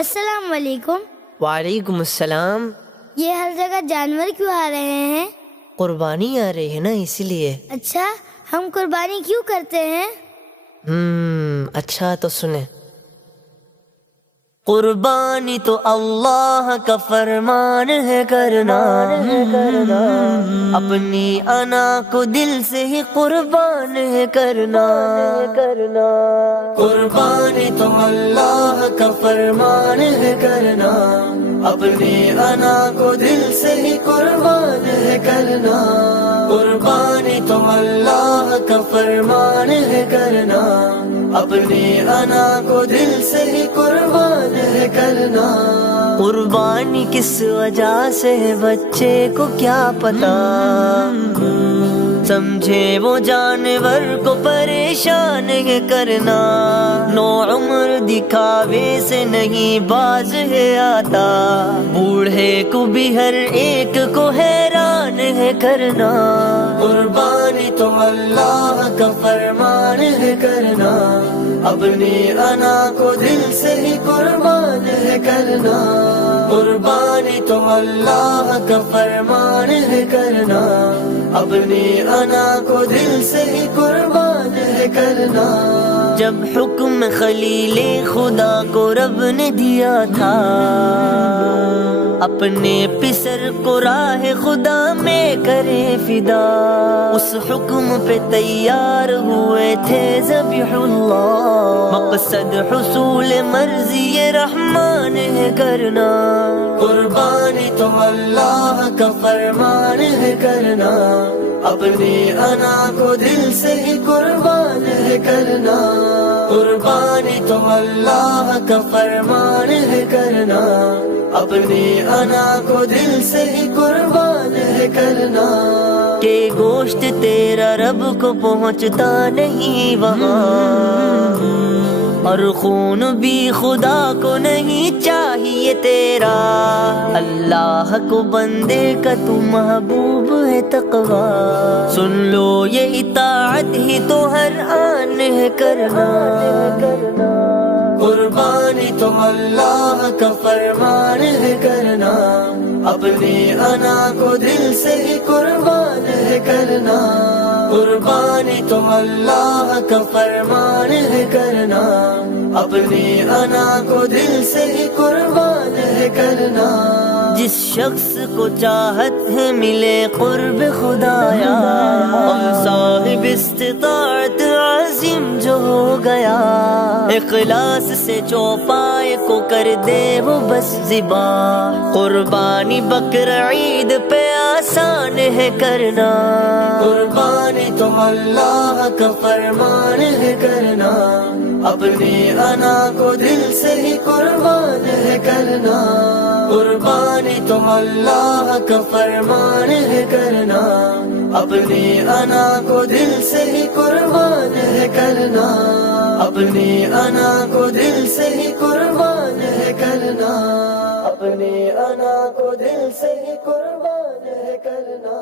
السلام علیکم۔ وعلیکم السلام۔ یہ ہر جگہ جانور کیوں آ رہے ہیں؟ قربانی آ رہی ہے نا، اسی لیے۔ اچھا، ہم قربانی کیوں کرتے ہیں؟ اچھا تو سنیں۔ قربانی تو اللہ کا فرمان ہے کرنا، اپنی انا کو دل سے ہی قربان ہے کرنا۔ قربانی تو اللہ کا فرمان ہے کرنا، اپنی انا کو دل سے ہی قربان ہے کرنا۔ قربانی تو اللہ کا فرمان ہے کرنا، اپنی انا کو دل سے ہی قربان ہے کرنا۔ قربانی کس وجہ سے ہے بچے کو کیا پتا، سمجھے وہ جانور کو پریشان ہے کرنا۔ نو عمر دکھاوے سے نہیں باز ہے آتا، بوڑھے کو بھی ہر ایک کو حیران ہے کرنا۔ قربانی تو اللہ کا فرمان ہے کرنا، اپنی انا کو دل سے ہی قربان ہے کرنا۔ قربانی تو اللہ کا فرمان ہے کرنا، اپنی انا کو دل سے ہی قربان ہے کرنا۔ جب حکم خلیل خدا کو رب نے دیا تھا، اپنے پسر کو راہ خدا میں کرے فدا، اس حکم پہ تیار ہوئے تھے ذبیح اللہ، مقصد حصول مرضی رحمان ہے کرنا۔ قربانی تو اللہ کا فرمان ہے کرنا، اپنی انا کو دل سے ہی قربان ہے کرنا۔ قربانی تو اللہ کا فرمان ہے کرنا، اپنی انا کو دل سے ہی قربان ہے کرنا۔ کہ گوشت تیرا رب کو پہنچتا نہیں وہاں، اور خون بھی خدا کو نہیں چاہیے تیرا۔ اللہ کو بندے کا تو محبوب ہے تقوی، سن لو یہ اطاعت ہی تو ہر آن ہے کرنا۔ قربانی تو اللہ کا فرمان ہے کرنا، اپنی انا کو دل سے ہی قربان ہے کرنا۔ قربانی تو اللہ کا فرمان ہے کرنا، اپنی انا کو دل سے ہی قربان ہے کرنا۔ جس شخص کو چاہت ہے ملے قرب خدایا، اور صاحب استطاعت عظیم جو ہو گیا، اخلاص سے چوپائے کو کر دے وہ بس ذبح۔ قربانی بقرعید پہ آسان ہے کرنا، قربانی تو اللہ کا فرمان ہے کرنا، اپنی انا کو دل سے ہی قربان ہے کرنا۔ قربانی تو اللہ کا فرمان ہے کرنا، اپنی انا کو دل سے ہی قربان ہے کرنا۔ اپنی انا کو دل سے ہی قربان ہے کرنا، اپنی انا کو دل سے ہی قربان ہے کرنا۔